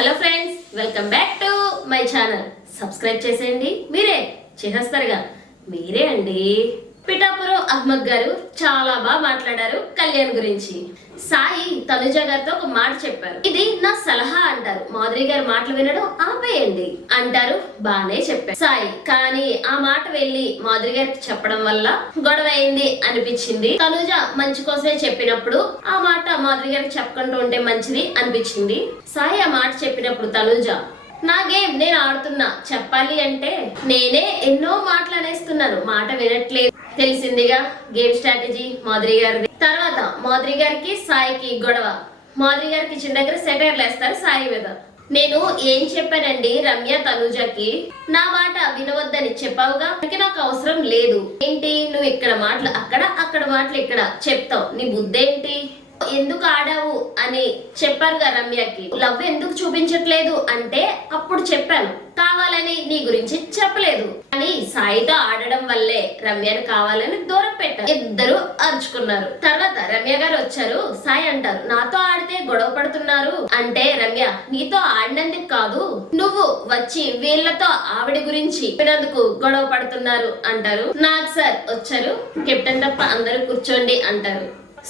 Hello friends, welcome back to my channel. Subscribe చేసేయండి. మీరే చేసేస్తారుగా, మీరే అండి. పిఠాపురం అహ్మద్ గారు చాలా బాగా మాట్లాడారు కళ్యాణ్ గురించి. సాయి తనుజ గారితో ఒక మాట చెప్పారు. ఇది నా సలహా అంటారు. మాధురి గారి మాటలు వినడం ఆపేయండి అంటారు. బానే చెప్పారు సాయి. కానీ ఆ మాట వెళ్ళి మాధురి గారికి చెప్పడం వల్ల గొడవ అయింది అనిపించింది. తనుజ మంచి కోసమే చెప్పినప్పుడు ఆ మాట మాధురి గారికి చెప్పకుండా ఉంటే మంచిది అనిపించింది. సాయి ఆ మాట చెప్పినప్పుడు తనుజ, నా గేమ్ నేను ఆడుతున్నా, చెప్పాలి అంటే నేనే ఎన్నో మాటలు అనేస్తున్నాను, మాట వినట్లేదు. తెలిసిందిగా గేమ్ స్ట్రాటజీ మాధురి గారిది. తర్వాత మాధురి గారికి సాయికి గొడవ. మాధురి గారికి ఇచ్చిన దగ్గర సెటైర్లు వేస్తారు సాయి మీద. నేను ఏం చెప్పానండి రమ్య తనుజకి, నా మాట వినవద్దని చెప్పావుగా, నాకు అవసరం లేదు. ఏంటి నువ్వు ఇక్కడ మాటలు అక్కడ, అక్కడ మాటలు ఇక్కడ చెప్తావు, నీ బుద్ధేంటి, ఎందుకు ఆడావు అని చెప్పారుగా రమ్యకి. లవ్ ఎందుకు చూపించట్లేదు అంటే అప్పుడు చెప్పాను, కావాలని నీ గురించి చెప్పలేదు. కానీ సాయితో ఆడడం వల్లే రమ్యను కావాలని దూరం పెట్టారు. ఇద్దరు అరుచుకున్నారు. తర్వాత రమ్య గారు వచ్చారు. సాయి అంటారు, నాతో ఆడితే గొడవ పడుతున్నారు అంటే, రమ్య నీతో ఆడినందుకు కాదు, నువ్వు వచ్చి వీళ్ళతో ఆవిడ గురించి చెప్పినందుకు గొడవ పడుతున్నారు అంటారు. నాగ్ సార్ వచ్చారు. కెప్టెన్ తప్ప అందరూ కూర్చోండి అంటారు.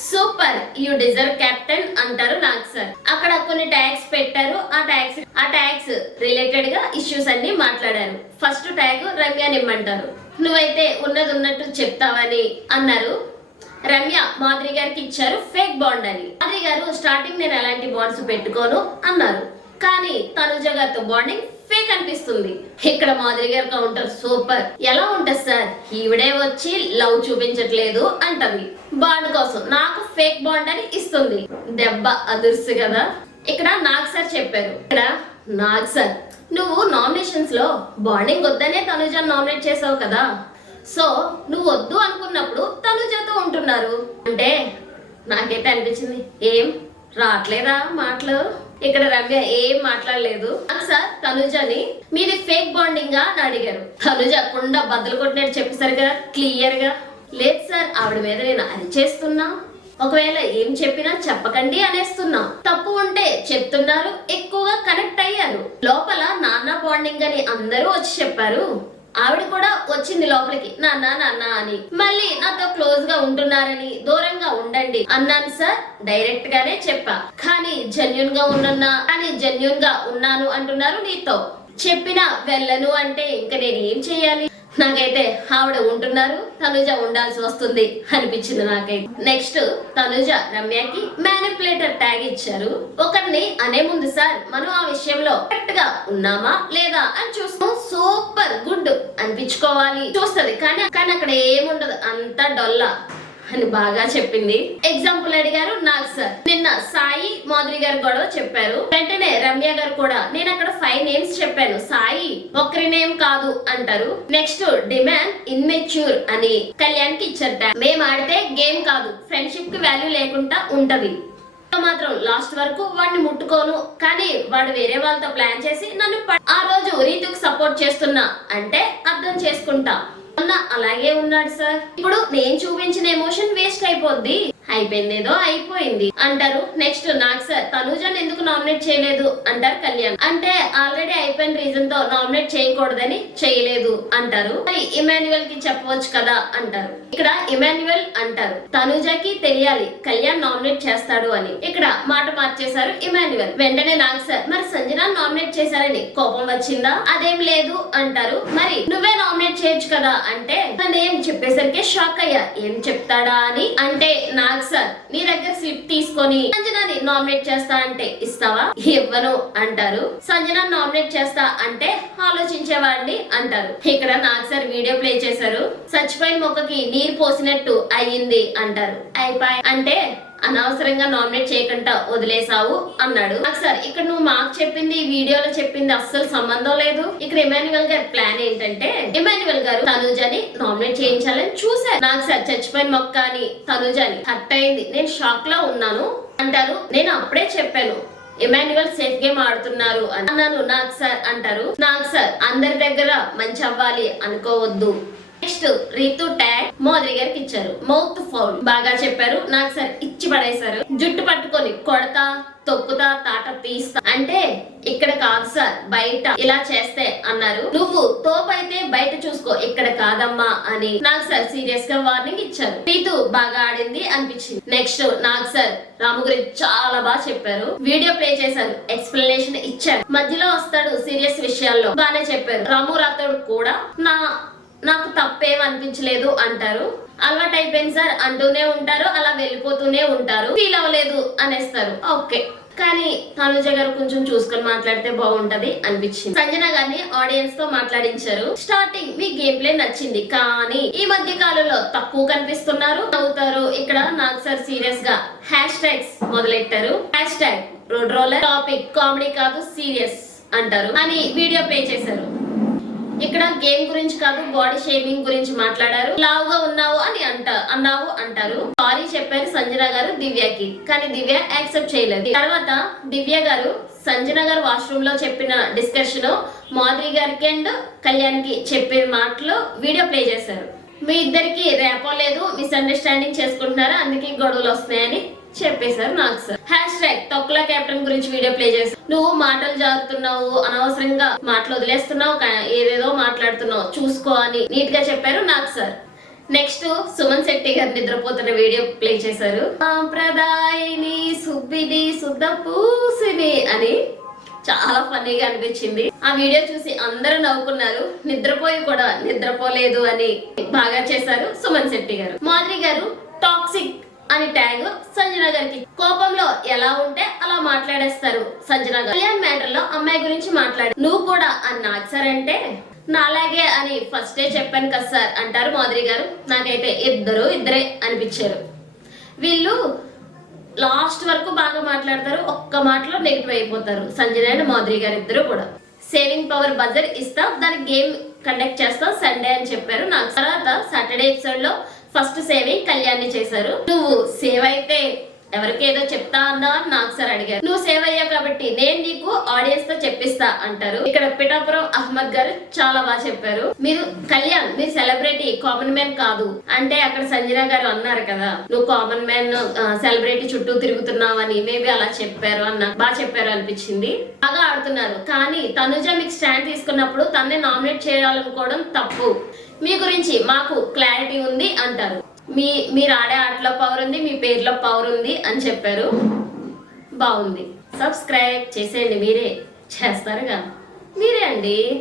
సూపర్, యూ డిజర్వ్ కెప్టెన్ అంటారు నాగ్ సార్. అక్కడ కొన్ని ట్యాగ్స్ పెట్టారు. ఆ ట్యాగ్స్ రిలేటెడ్ గా ఇష్యూస్ అన్ని మాట్లాడారు. ఫస్ట్ ట్యాగ్ రమ్య నిమ్మంటారు. నువ్వైతే ఉన్నది ఉన్నట్టు చెప్తావని అన్నారు. రమ్య మాధురి గారికి ఇచ్చారు ఫేక్ బాండ్ అని. మాధురి గారు స్టార్టింగ్ నేను ఎలాంటి బాండ్స్ పెట్టుకోను అన్నారు. కానీ తనుజ గారితో బాండింగ్ ఫేక్ అనిపిస్తుంది. ఇక్కడ మాధురి గారి కౌంటర్ సూపర్. ఎలా ఉంటది సార్, ఈవిడే వచ్చి లవ్ చూపించట్లేదు అంటది, బాండ్ కోసం నాకు ఫేక్ బాండ్ అని ఇస్తుంది. దెబ్బ అదుర్సు కదా. ఇక్కడ నాగ్ సార్ చెప్పారు. ఇక్కడ నాగ్ సార్, నువ్వు నామినేషన్స్ లో బాండింగ్ వద్దనే తనుజను నామినేట్ చేసావు కదా, సో నువ్వు వద్దు అనుకున్నప్పుడు తనుజతో ఉంటున్నారు అంటే నాకైతే అనిపించింది, ఏం రావట్లేదా మాటలు. ఇక్కడ రమ్య ఏం మాట్లాడలేదు. సార్ తనుజని మీది ఫేక్ బాండింగ్ గా అని అడిగారు. తనుజ కుండ బద్దలు కొట్టినట్టు చెప్పేసరిగా క్లియర్ గా, లేదు సార్ ఆవిడ మీద నేను అరిచేస్తున్నా, ఒకవేళ ఏం చెప్పినా చెప్పకండి అనేస్తున్నా, తప్పు ఉంటే చెప్తున్నారు, ఎక్కువగా కనెక్ట్ అయ్యారు, లోపల నాన్న బాండింగ్ అని అందరూ వచ్చి చెప్పారు, ఆవిడ కూడా వచ్చింది లోపలికి నాన్న నాన్న అని, మళ్ళీ నాతో క్లోజ్ గా ఉంటున్నారని దూరంగా ఉండండి అన్నాను సార్, డైరెక్ట్ గానే చెప్పా. కానీ జెన్యున్ గా ఉన్నాను అంటున్నారు, నీతో చెప్పినా వెళ్ళను అంటే ఇంకా నేను ఏం చెయ్యాలి. నాకైతే ఆవిడ ఉంటున్నారు, తనుజ ఉండాల్సి వస్తుంది అనిపించింది నాకైతే. నెక్స్ట్ తనుజ రమ్యకి మ్యానిపులేటర్ ట్యాగ్ ఇచ్చారు. ఒకరిని అనే ముందు సార్ మనం ఆ విషయంలో కరెక్ట్ గా ఉన్నామా లేదా అని చూస్తూ సూపర్ గుడ్ అనిపించుకోవాలి చూస్తుంది. కానీ అక్కడ ఏముండదు, అంతా డొల్లా అని బాగా చెప్పింది. ఎగ్జాంపుల్ అడిగారు నాగ్ సార్. నిన్న సాయి మాధురి గారు గొడవ చెప్పారు. వెంటనే రమ్య గారు కూడా నేను అక్కడ 5 నేమ్స్ చెప్పాను, సాయి ఒక్కరి నేమ్ కాదు అంటారు. నెక్స్ట్ డిమాండ్ ఇన్మెచ్యూర్ అని కళ్యాణ్ కి ఇచ్చారట. మేము ఆడితే గేమ్ కాదు, ఫ్రెండ్షిప్ కి వాల్యూ లేకుండా ఉంటది, మాత్రం లాస్ట్ వరకు వాడిని ముట్టుకోను, కానీ వాడు వేరే వాళ్ళతో ప్లాన్ చేసి నన్ను ఆ రోజు రీతుకు సపోర్ట్ చేస్తున్నా అంటే అర్థం చేసుకుంటా. అలాగే ఉన్నాడు సార్. ఇప్పుడు నేను చూపించిన ఎమోషన్ వేస్ట్ అయిపోద్ది, అయిపోయిందేదో అయిపోయింది అంటారు. నెక్స్ట్ నాగ్ సార్ తనుజని ఎందుకు నామినేట్ చేయలేదు అంటారు కళ్యాణ్. అంటే ఆల్రెడీ అయిపోయిన రీజన్ తో నామినేట్ చేయకూడదని చేయలేదు అంటారు. ఇమాన్యువల్ కి చెప్పవచ్చు కదా అంటారు. ఇక్కడ ఇమాన్యువల్ అంటారు, తనుజకి తెలియాలి కళ్యాణ్ నామినేట్ చేస్తాడు అని. ఇక్కడ మాట మార్చేశారు ఇమాన్యువల్. వెంటనే నాగ్ సార్, మరి సంజన నామినేట్ చేశారని కోపం వచ్చిందా, అదేం లేదు అంటారు. మరి నువ్వే నామినేట్ చేయొచ్చు కదా అంటే తనేం చెప్పేసరికి షాక్ అయ్యా, ఏం చెప్తాడా అని. అంటే నాగ్ సార్ నీ దగ్గర స్లిప్ తీసుకొని సంజనాని నామినేట్ చేస్తా అంటే ఇస్తావా, ఇవ్వను అంటారు. సంజన నామినేట్ చేస్తా అంటే ఆలోచించేవాడిని అంటారు. ఇక్కడ నాగ్ సార్ వీడియో ప్లే చేశారు. చచ్చిపోయిన మొక్కకి నీరు పోసినట్టు అయ్యింది అంటారు. అయిపోయి అంటే అనవసరంగా నామినేట్ చేయకుండా వదిలేసావు అన్నాడు. సార్ ఇక్కడ నువ్వు మాకు చెప్పింది వీడియోలో చెప్పింది అస్సలు సంబంధం లేదు. ఇక్కడ ఇమాన్యువల్ గారి ప్లాన్ ఏంటంటే, ఇమాన్యువల్ గారు తనుజని నామినేట్ చేయించాలని చూశారు. నాకు సార్ చచ్చిపోయిన మొక్క అని తనుజని హర్ట్ అయింది, నేను షాక్ లో ఉన్నాను అంటారు. నేను అప్పుడే చెప్పాను ఇమాన్యువల్ సేఫ్ గేమ్ ఆడుతున్నారు అన్నాను నాగ్ సార్ అంటారు. నాగ్ సార్ అందరి దగ్గర మంచి అవ్వాలి అనుకోవద్దు, నెక్స్ట్ రీతు ట్యాగ్ మోదీ గారికి ఇచ్చారు. మౌత్ ఫౌల్ బాగా చెప్పారు. నాకు సార్ ఇచ్చి పడేశారు. జుట్టు పట్టుకొని కొడతా, తొక్కుతా, తాట తీస్తా అంటే ఇక్కడ కాదు సార్ బయట ఇలా చేస్తే అన్నారు. నువ్వు తోపైతే బయట చూసుకో, ఇక్కడ కాదమ్మా అని నాకు సార్ సీరియస్ గా వార్నింగ్ ఇచ్చారు. రీతు బాగా ఆడింది అనిపించింది. నెక్స్ట్ నాకు సార్ రాము గురించి చాలా బాగా చెప్పారు. వీడియో ప్లే చేశారు, ఎక్స్ప్లెనేషన్ ఇచ్చారు. మధ్యలో వస్తాడు సీరియస్ విషయాల్లో బానే చెప్పారు. రాము రాథోడ్ కూడా నాకు తప్పేం అనిపించలేదు అంటారు. అలవాటు అయిపోయింది సార్ అంటూనే ఉంటారు, అలా వెళ్ళిపోతూనే ఉంటారు, ఫీల్ అవ్వలేదు అనేస్తారు. ఓకే, కానీ తనుజ గారు కొంచెం చూసుకొని మాట్లాడితే బాగుంటది అనిపించింది. సంజన గారిని ఆడియన్స్ తో మాట్లాడించారు. స్టార్టింగ్ మీ గేమ్ ప్లే నచ్చింది, కానీ ఈ మధ్య కాలంలో తక్కువ కనిపిస్తున్నారు, నవ్వుతారు. ఇక్కడ నాకు సార్ సీరియస్ గా హ్యాష్ ట్యాగ్స్ మొదలెట్టారు. Hash tag road roller, topic comedy కాదు సీరియస్ అంటారు అని వీడియో ప్లే చేశారు. ఇక్కడ గేమ్ గురించి కాదు బాడీ షేమింగ్ గురించి మాట్లాడారు. లావుగా ఉన్నావు అని అన్నావు అంటారు. సారీ చెప్పారు సంజన గారు దివ్యకి, కానీ దివ్య యాక్సెప్ట్ చేయలేదు. తర్వాత దివ్య గారు సంజన గారు వాష్రూమ్ లో చెప్పిన డిస్కషన్, మాధురి గారికి అండ్ కళ్యాణ్కి చెప్పిన మాటలు వీడియో ప్లే చేశారు. మీ ఇద్దరికి రేపో లేదు, మిస్అండర్స్టాండింగ్ చేసుకుంటున్నారు, అందుకే గొడవలు వస్తున్నాయని చెప్పేశారు నాకు సార్. హ్యాష్ ట్యాగ్ తొక్కుల కెప్టెన్ గురించి వీడియో ప్లే చేసి, నువ్వు మాటలు జారుతున్నావు, అనవసరంగా మాటలు వదిలేస్తున్నావు, ఏదేదో మాట్లాడుతున్నావు, చూసుకో అని నీట్ గా చెప్పారు నాకు సార్. నెక్స్ట్ సుమన్ శెట్టి గారు నిద్రపోతున్న వీడియో ప్లే చేశారు. సాంప్రదాయిని సుబ్బిని శుద్ధ పూసిని అని చాలా ఫన్నీగా అనిపించింది. ఆ వీడియో చూసి అందరూ నవ్వుకున్నారు. నిద్రపోయి కూడా నిద్రపోలేదు అని బాగా చేశారు సుమన్ శెట్టి గారు. మాధురి గారు టాక్సిక్ అని ట్యాగ్ సంజన గారికి. కోపంలో ఎలా ఉంటే అలా మాట్లాడేస్తారు సంజన గారు. కళ్యాణ్ మ్యాటర్ లో అమ్మాయి గురించి మాట్లాడి, నువ్వు కూడా అని నాకు సార్ అంటే నాలాగే అని ఫస్టే చెప్పాను కదా సార్ అంటారు మాధురి గారు. నాకైతే ఇద్దరే అనిపించారు. వీళ్ళు లాస్ట్ వరకు బాగా మాట్లాడతారు, ఒక్క మాటలో నెగిటివ్ అయిపోతారు సంజన అండ్ మాధురి గారు ఇద్దరు కూడా. సేవింగ్ పవర్ బజర్ ఇస్తా, దానికి గేమ్ కండక్ట్ చేస్తాం సండే అని చెప్పారు నాకు. తర్వాత సాటర్డే ఎపిసోడ్ లో ఫస్ట్ సేవింగ్ కళ్యాణ్ చేశారు. నువ్వు సేవ్ అయితే ఎవరికి ఏదో చెప్తా అన్నా అని నాకు సార్ అడిగారు. నువ్వు సేవ్ అయ్యావు కాబట్టి నేను నీకు ఆడియన్స్ తో చెప్పిస్తా అంటారు. ఇక్కడ పిఠాపురం అహ్మద్ గారు చాలా బాగా చెప్పారు. మీరు కళ్యాణ్ మీరు సెలబ్రిటీ, కామన్ మ్యాన్ కాదు అంటే అక్కడ సంజన గారు అన్నారు కదా, నువ్వు కామన్ మ్యాన్ సెలబ్రిటీ చుట్టూ తిరుగుతున్నావు అని, మేబీ అలా చెప్పారు అన్న బాగా చెప్పారు అనిపించింది. బాగా ఆడుతున్నారు, కానీ తనుజ మీకు స్టాండ్ తీసుకున్నప్పుడు తన్నే నామినేట్ చేయాలనుకోవడం తప్పు. మీ గురించి మాకు క్లారిటీ ఉంది అంటారు. మీరు ఆడే ఆటలో పవర్ ఉంది, మీ పేరులో పవర్ ఉంది అని చెప్పారు. బాగుంది. సబ్స్క్రైబ్ చేసేయండి, మీరే చేస్తారుగా, మీరే అండి.